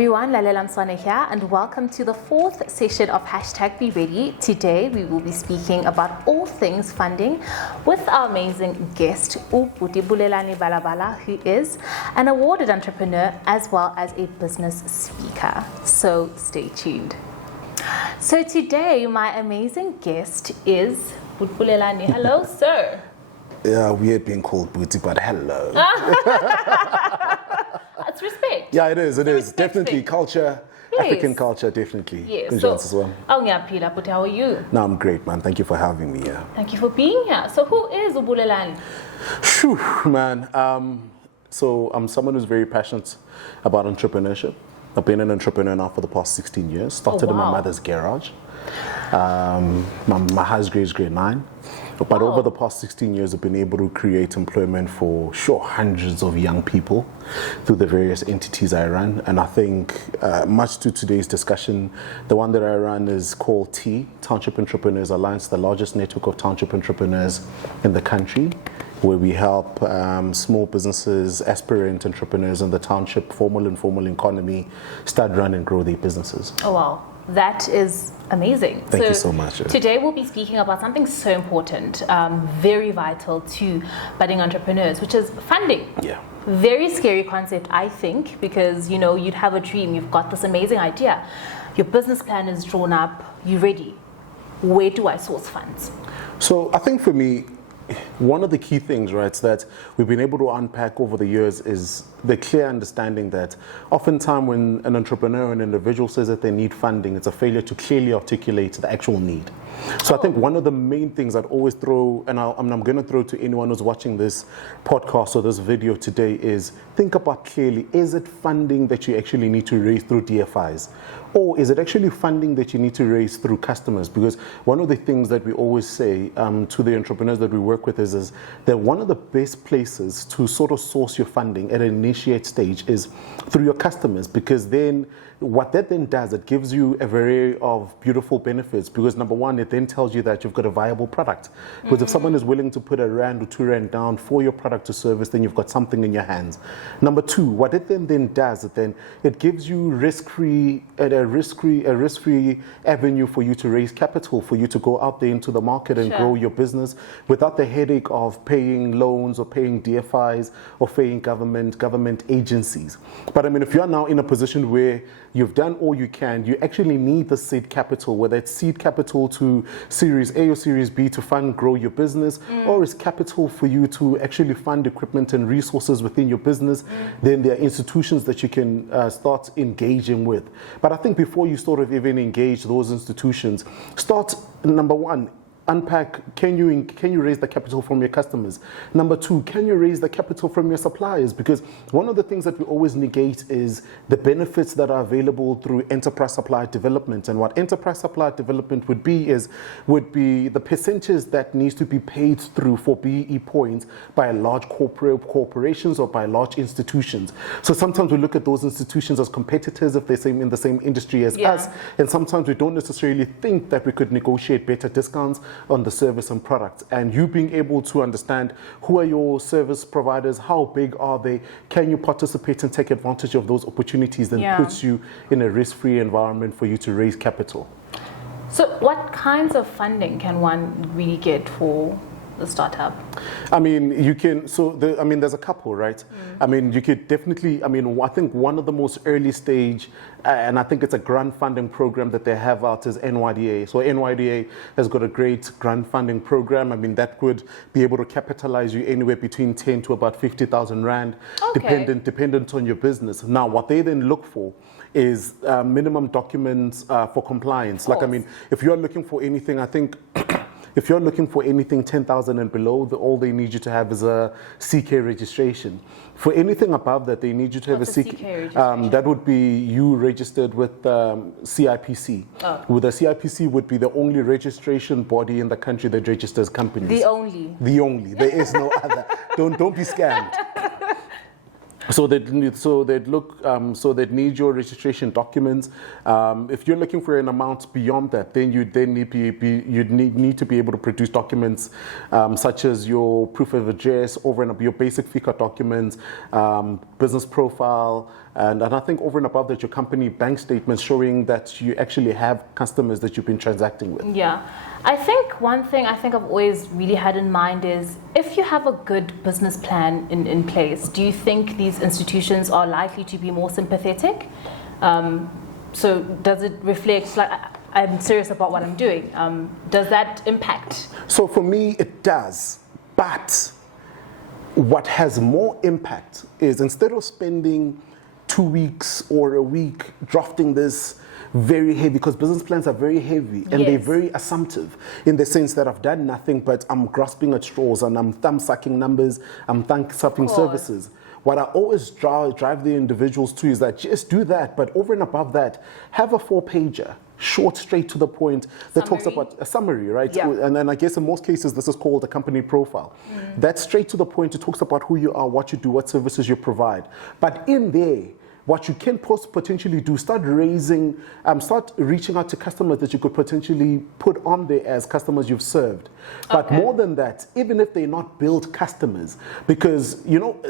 everyone, Lalela Mswane here, and welcome to the fourth session of #Be Ready. Today we will be speaking about all things funding with our amazing guest, Bulelani Balabala, who is an awarded entrepreneur as well as a business speaker. So stay tuned. So today my amazing guest is Bulelani. Hello, sir. Yeah, we had been called Booty, but hello. It's respect. Yeah, it is. Definitely thing. culture, Yes. African culture, definitely. Yes. So, as well. But how are you? No, I'm great, man. Thank you for having me here. Thank you for being here. So who is Bulelani? Phew, man. So I'm someone who's very passionate about entrepreneurship. I've been an entrepreneur now for the past 16 years. Started in my mother's garage. My highest grade is grade 9. But over the past 16 years, I've been able to create employment for hundreds of young people through the various entities I run. And I think much to today's discussion, the one that I run is called Township Entrepreneurs Alliance, the largest network of township entrepreneurs in the country, where we help small businesses, aspirant entrepreneurs in the township, formal and informal economy, start, run and grow their businesses. Oh, wow. That is amazing. Thank you so much. Today we'll be speaking about something so important, very vital to budding entrepreneurs, which is funding. Yeah. Very scary concept, I think, because you'd have a dream, you've got this amazing idea, your business plan is drawn up, you're ready. Where do I source funds? So I think for me, one of the key things, right, that we've been able to unpack over the years is the clear understanding that oftentimes when an entrepreneur or an individual says that they need funding, it's a failure to clearly articulate the actual need. So I think one of the main things I'd always throw, and I'm going to throw to anyone who's watching this podcast or this video today, is think about clearly, is it funding that you actually need to raise through DFIs? Or is it actually funding that you need to raise through customers? Because one of the things that we always say to the entrepreneurs that we work with is that one of the best places to sort of source your funding at an initiate stage is through your customers, because then what that then does, it gives you a array of beautiful benefits, because number one, it then tells you that you've got a viable product. Because if someone is willing to put R1 or R2 down for your product to service, then you've got something in your hands. Number two, what it then does, it gives you a risk-free avenue for you to raise capital, for you to go out there into the market and grow your business without the headache of paying loans or paying DFIs or paying government agencies. But I mean, if you are now in a position where you've done all you can, you actually need the seed capital, whether it's seed capital to Series A or Series B to grow your business, or it's capital for you to actually fund equipment and resources within your business, then there are institutions that you can start engaging with. But I think before you sort of even engage those institutions, start, number one, unpack, can you raise the capital from your customers? Number two, can you raise the capital from your suppliers? Because one of the things that we always negate is the benefits that are available through enterprise supplier development. And what enterprise supplier development would be the percentage that needs to be paid through for BE points by large corporations or by large institutions. So sometimes we look at those institutions as competitors if they're in the same industry as us, and sometimes we don't necessarily think that we could negotiate better discounts on the service and product. And you being able to understand who are your service providers, how big are they, can you participate and take advantage of those opportunities, then puts you in a risk-free environment for you to raise capital. So what kinds of funding can one really get for the startup? I mean, there's a couple, right? I mean, you could definitely, I think one of the most early stage, and I think it's a grant funding program that they have out, is NYDA. So NYDA has got a great grant funding program. I mean, that could be able to capitalize you anywhere between 10 to about 50,000 Rand, dependent on your business. Now, what they then look for is minimum documents for compliance. Like, I mean, if you're looking for anything, I think, if you're looking for anything 10,000 and below, all they need you to have is a CK registration. For anything above that, they need you to have a CK registration. That would be you registered with CIPC. With the CIPC would be the only registration body in the country that registers companies. The only. There is no other. Don't be scammed. So they'd need your registration documents. If you're looking for an amount beyond that, then you'd need to be able to produce documents such as your proof of address, over and above your basic FICA documents, business profile, And I think over and above that, your company bank statements showing that you actually have customers that you've been transacting with. Yeah. I think one thing I think I've always really had in mind is if you have a good business plan in place, do you think these institutions are likely to be more sympathetic? So does it reflect, like, I'm serious about what I'm doing. Does that impact? So for me, it does. But what has more impact is instead of spending 2 weeks or a week drafting this very heavy, because business plans are very heavy and they're very assumptive in the sense that I've done nothing but I'm grasping at straws and I'm thumb-sucking numbers, I'm thumb-sucking services. What I always drive the individuals to is that just do that, but over and above that, have a 4-pager, short, straight to the point, that talks about a summary, right? Yeah. And then I guess in most cases, this is called a company profile. That's straight to the point. It talks about who you are, what you do, what services you provide. But in there, what you can potentially do, start reaching out to customers that you could potentially put on there as customers you've served. But more than that, even if they're not billed customers, because, you know,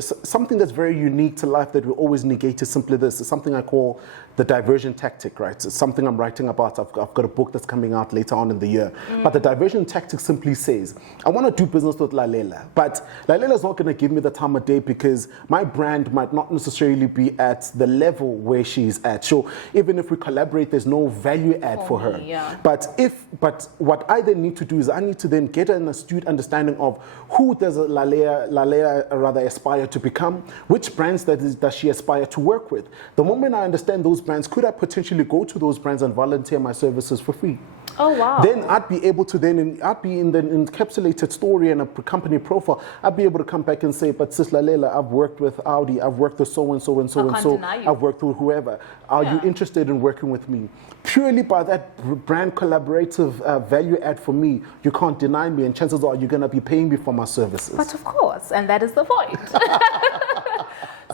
something that's very unique to life that we always negate is simply this. It's something I call the diversion tactic, right? It's something I'm writing about. I've got a book that's coming out later on in the year. But the diversion tactic simply says, I want to do business with Lalela, but Lalela's not going to give me the time of day because my brand might not necessarily be at the level where she's at. So even if we collaborate, there's no value add for her. Yeah. But what I then need to do is I need to then get an astute understanding of who does Lalela rather aspire to become, which brands does she aspire to work with. The moment I understand those brands, could I potentially go to those brands and volunteer my services for free? Oh, wow. Then I'd be able to I'd be in the encapsulated story and a company profile. I'd be able to come back and say, but Sis Lalela, I've worked with Audi, I've worked with so and so and so and so. I've worked with whoever. Are you interested in working with me? Purely by that brand collaborative value add for me, you can't deny me, and chances are you're going to be paying me for my services. But of course, and that is the point.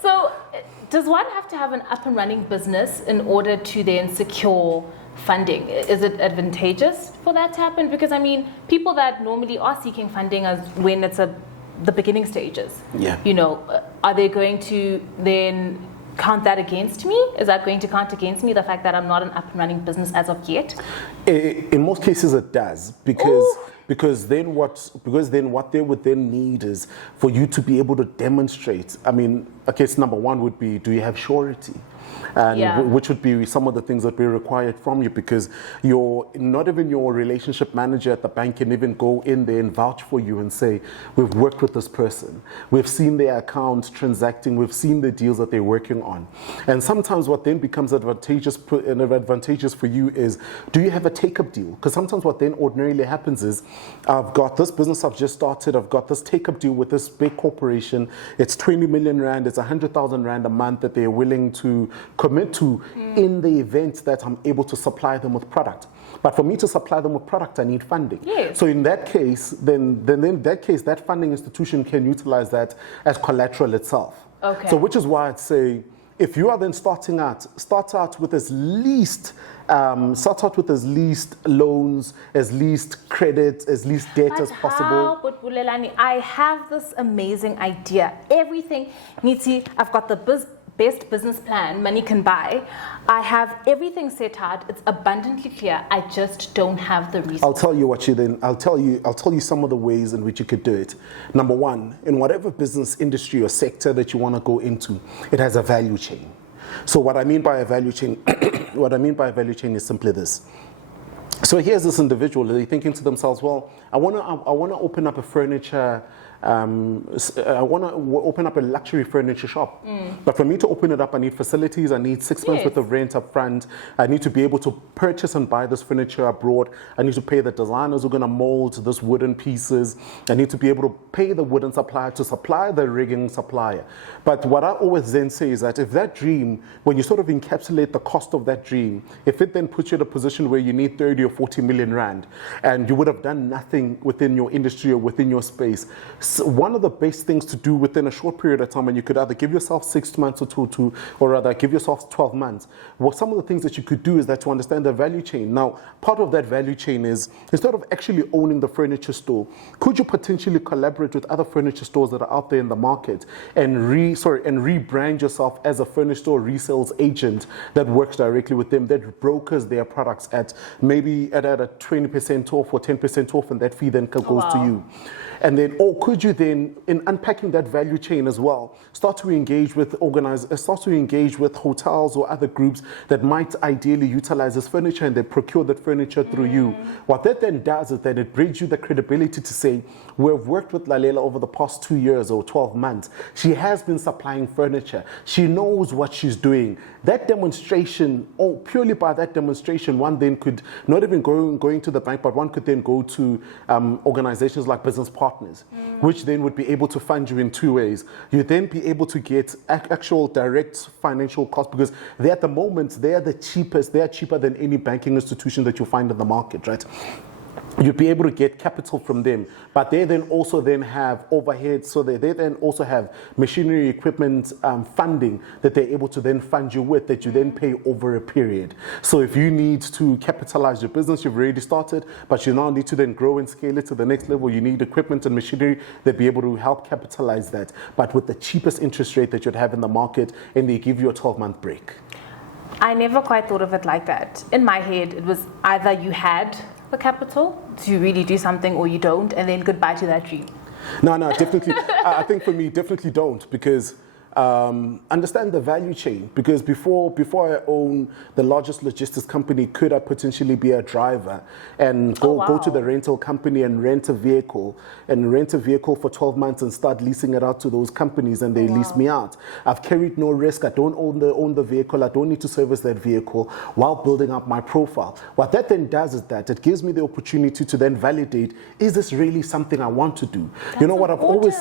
So does one have to have an up and running business in order to then secure funding? Is it advantageous for that to happen? Because I mean, people that normally are seeking funding as when it's the beginning stages. Yeah. You know, are they going to then count that against me? Is that going to count against me, the fact that I'm not an up and running business as of yet? In most cases, it does, because then what they would then need is for you to be able to demonstrate. I mean, case number one would be, do you have surety? And which would be some of the things that we required from you, because not even your relationship manager at the bank can even go in there and vouch for you and say, we've worked with this person, we've seen their accounts transacting, we've seen the deals that they're working on. And sometimes what then becomes advantageous for you is, do you have a take-up deal? Because sometimes what then ordinarily happens is, I've got this business I've just started, I've got this take-up deal with this big corporation, it's 20 million rand, it's 100,000 rand a month that they're willing to commit to in the event that I'm able to supply them with product. But for me to supply them with product, I need funding. Yes. So in that case, then in that case, that funding institution can utilize that as collateral itself. Okay. So which is why I'd say, if you are then start out with as least loans, as least credit, as least debt as possible. But Bulelani, I have this amazing idea. Everything needs I've got the best business plan money can buy. I have everything set out. It's abundantly clear. I just don't have the resources. I'll tell you some of the ways in which you could do it. Number one, in whatever business industry or sector that you want to go into, it has a value chain. So what I mean by a value chain, is simply this. So here's this individual, they're thinking to themselves, well, I want to open up a furniture. I want to open up a luxury furniture shop. But for me to open it up, I need facilities. I need 6 months worth of rent up front. I need to be able to purchase and buy this furniture abroad. I need to pay the designers who are going to mold this wooden pieces. I need to be able to pay the wooden supplier to supply the rigging supplier. But what I always then say is that if that dream, when you sort of encapsulate the cost of that dream, if it then puts you in a position where you need 30 or 40 million rand, and you would have done nothing within your industry or within your space, one of the best things to do within a short period of time, and you could either give yourself 6 months or rather give yourself 12 months. Well, some of the things that you could do is that to understand the value chain. Now, part of that value chain is, instead of actually owning the furniture store, could you potentially collaborate with other furniture stores that are out there in the market and rebrand yourself as a furniture store resales agent that works directly with them, that brokers their products at maybe at a 20% off or 10% off, and that fee then goes to you. And then, or could you then, in unpacking that value chain as well, start to engage with hotels or other groups that might ideally utilize this furniture, and they procure that furniture through you. What that then does is that it brings you the credibility to say, we've worked with Lalela over the past 2 years or 12 months. She has been supplying furniture. She knows what she's doing. That demonstration, or purely by that demonstration, one then could not even going to the bank, but one could then go to organizations like business partners, which then would be able to fund you in 2 ways. You'd then be able to get actual direct financial costs, because they at the moment, they are the cheapest. They are cheaper than any banking institution that you find in the market, right? You'd be able to get capital from them, but they then also have overhead, so they then also have machinery, equipment, funding that they're able to then fund you with, that you then pay over a period. So if you need to capitalize your business, you've already started, but you now need to then grow and scale it to the next level, you need equipment and machinery, they'd be able to help capitalize that, but with the cheapest interest rate that you'd have in the market, and they give you a 12-month break. I never quite thought of it like that. In my head, it was either you had the capital to really do something, or you don't, and then goodbye to that dream. No, definitely. I think for me, definitely don't, because understand the value chain. Because before I own the largest logistics company, could I potentially be a driver and go to the rental company and rent a vehicle for 12 months and start leasing it out to those companies, and they lease me out. I've carried no risk. I don't own the vehicle. I don't need to service that vehicle while building up my profile. What that then does is that it gives me the opportunity to then validate, is this really something I want to do? That's you know what important.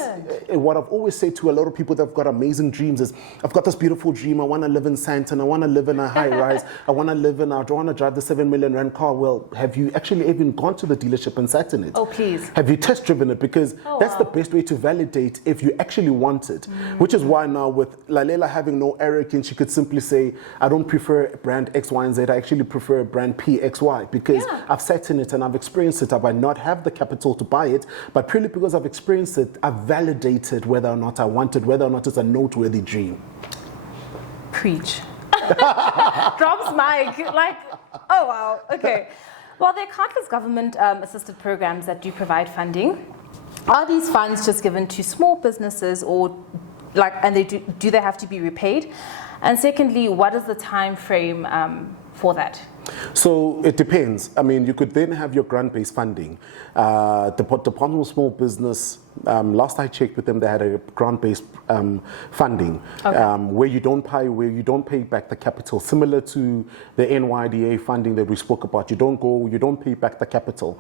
I've always said to a lot of people that have got amazing dreams is, I've got this beautiful dream. I want to live in Sandton. I want to live in a high rise. I want to drive the 7 million rand car. Well, have you actually even gone to the dealership and sat in it? Oh, please. Have you test driven it? Because that's the best way to validate if you actually want it. Which is why now, with Lalela having no arrogance, she could simply say, I don't prefer brand X, Y, and Z. I actually prefer brand P, X, Y, because I've sat in it and I've experienced it. I might not have the capital to buy it, but purely because I've experienced it, I've validated whether or not I want it, whether or not it's a noteworthy dream. Preach. Drops mic. Like, oh wow, okay. Well, there are countless government assisted programs that do provide funding. Are these funds just given to small businesses, or and do they have to be repaid? And secondly, what is the time frame for that? So it depends. I mean, you could then have your grant-based funding. The Department of Small Business, last I checked with them, they had a grant-based funding, where you don't pay back the capital, similar to the NYDA funding that we spoke about. You don't pay back the capital.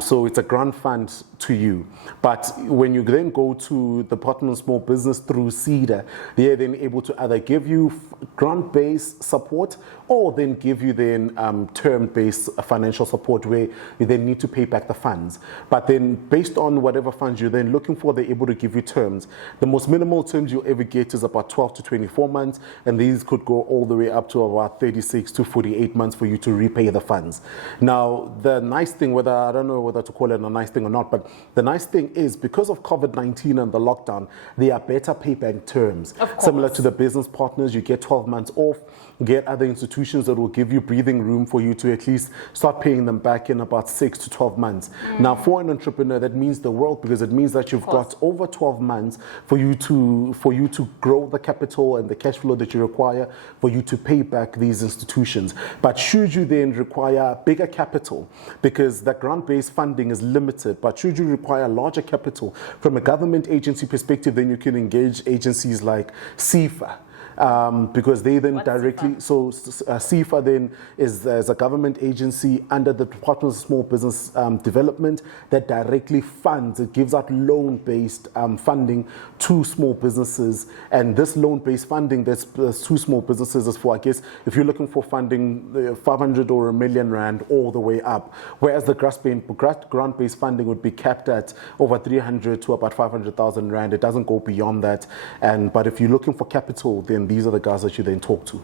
So it's a grant fund to you. But when you then go to the Department of Small Business through CEDA, they are then able to either give you grant-based support, or then give you then term-based financial support, where you then need to pay back the funds. But then based on whatever funds you're then looking for, they're able to give you terms. The most minimal terms you'll ever get is about 12 to 24 months, and these could go all the way up to about 36 to 48 months for you to repay the funds. Now, the nice thing, I don't know whether to call it a nice thing or not, but the nice thing is, because of COVID-19 and the lockdown, there are better payback terms. Similar to the business partners, you get 12 months off. Get other institutions that will give you breathing room for you to at least start paying them back in about 6 to 12 months. Now, for an entrepreneur, that means the world, because it means that you've got over 12 months for you to grow the capital and the cash flow that you require for you to pay back these institutions. But should you then require bigger capital, because the grant-based funding is limited, but should you require larger capital from a government agency perspective, then you can engage agencies like CIFA. because they then What's directly, CIFA then is as a government agency under the Department of Small Business Development that directly funds, it gives out loan-based funding to small businesses. And this loan-based funding that's to small businesses is for, I guess, if you're looking for funding 500 or $1 million all the way up, whereas the grant-based funding would be capped at over 300 to about 500,000 rand. It doesn't go beyond that. But if you're looking for capital, then these are the guys that you then talk to.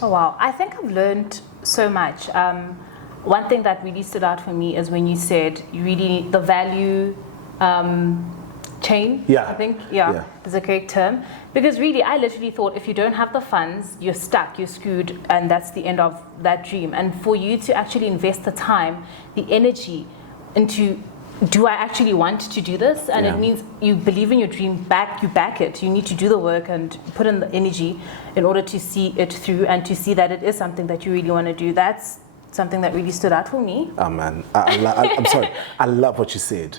Oh, wow. I think I've learned so much. One thing that really stood out for me is when you said you really need the value chain. Yeah. I think, is a correct term. Because really, I literally thought if you don't have the funds, you're stuck, you're screwed, and that's the end of that dream. And for you to actually invest the time, the energy into, do I actually want to do this? And it means you believe in your dream, you back it. You need to do the work and put in the energy in order to see it through and to see that it is something that you really want to do. That's something that really stood out for me. Oh man, I'm sorry. I love what you said.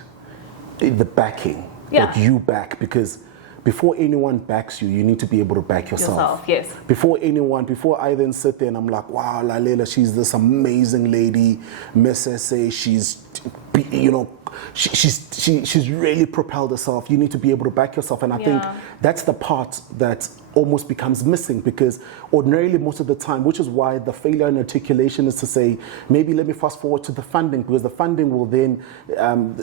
The backing, Yeah. that you back, because before anyone backs you, you need to be able to back yourself. Yes. Before I then sit there and I'm like, wow, Lalela, she's this amazing lady, Miss SA, she's, you know, she's really propelled herself. You need to be able to back yourself. And I think that's the part that almost becomes missing, because ordinarily most of the time, which is why the failure in articulation is to say, maybe let me fast forward to the funding, because the funding will then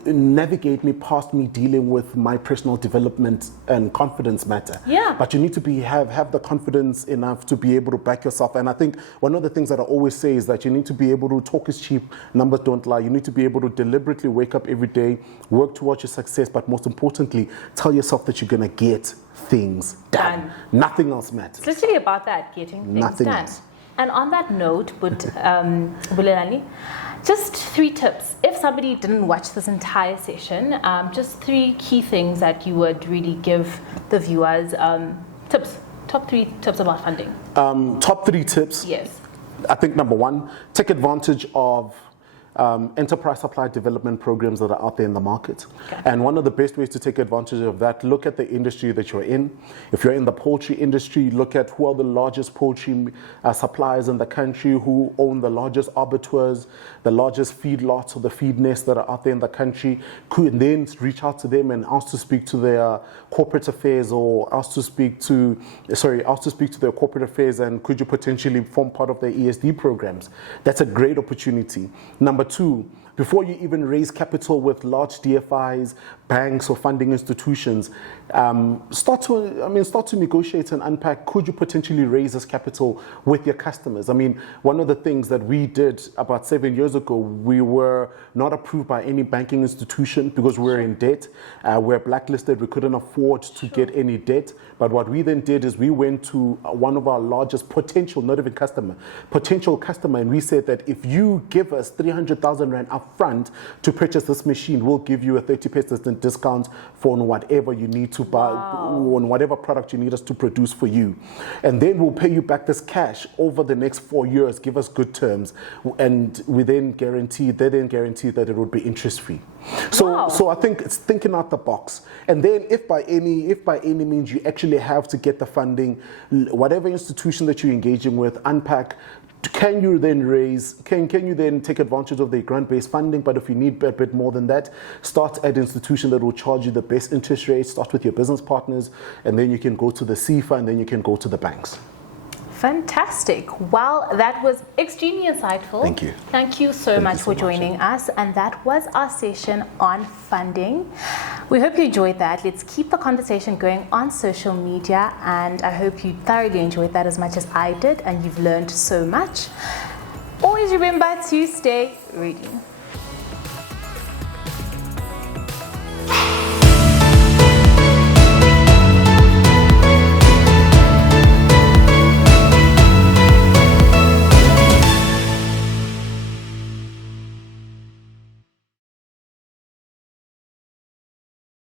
navigate me past me dealing with my personal development and confidence matter. Yeah. But you need to have the confidence enough to be able to back yourself. And I think one of the things that I always say is that you need to be able to, talk is cheap, numbers don't lie. You need to be able to deliberately wake up every day, work towards your success, but most importantly, tell yourself that you're going to get things done. Nothing else matters. It's literally about that, getting things Nothing done. else. And on that note, Bulelani, just 3 tips. If somebody didn't watch this entire session, just 3 key things that you would really give the viewers, tips. Top 3 tips about funding. Top 3 tips. Yes. I think number 1, take advantage of enterprise supply development programs that are out there in the market. Okay. And one of the best ways to take advantage of that, look at the industry that you're in. If you're in the poultry industry, look at who are the largest poultry suppliers in the country, who own the largest abattoirs, the largest feedlots or the feed nests that are out there in the country. Could then reach out to them and ask to speak to their corporate affairs, or ask to speak to their corporate affairs, and could you potentially form part of their ESD programs? That's a great opportunity. Number 2, before you even raise capital with large DFIs, banks or funding institutions, start to negotiate and unpack, could you potentially raise this capital with your customers? I mean, one of the things that we did about 7 years ago, we were not approved by any banking institution because we were in debt. We're blacklisted, we couldn't afford to get any debt. But what we then did is we went to one of our largest potential customer, and we said that if you give us 300,000 Rand upfront to purchase this machine, we'll give you a 30% discount for whatever you need to buy, on whatever product you need us to produce for you. And then we'll pay you back this cash over the next 4 years, give us good terms, and they then guarantee that it would be interest free. So I think it's thinking out the box. And then if by any means you actually have to get the funding, whatever institution that you're engaging with, unpack, can you then take advantage of the grant-based funding? But if you need a bit more than that, start at an institution that will charge you the best interest rates, start with your business partners, and then you can go to the CIFA, and then you can go to the banks. Fantastic. Well, that was extremely insightful. Thank you. Thank you so much for joining us. And that was our session on funding. We hope you enjoyed that. Let's keep the conversation going on social media. And I hope you thoroughly enjoyed that as much as I did. And you've learned so much. Always remember to stay ready.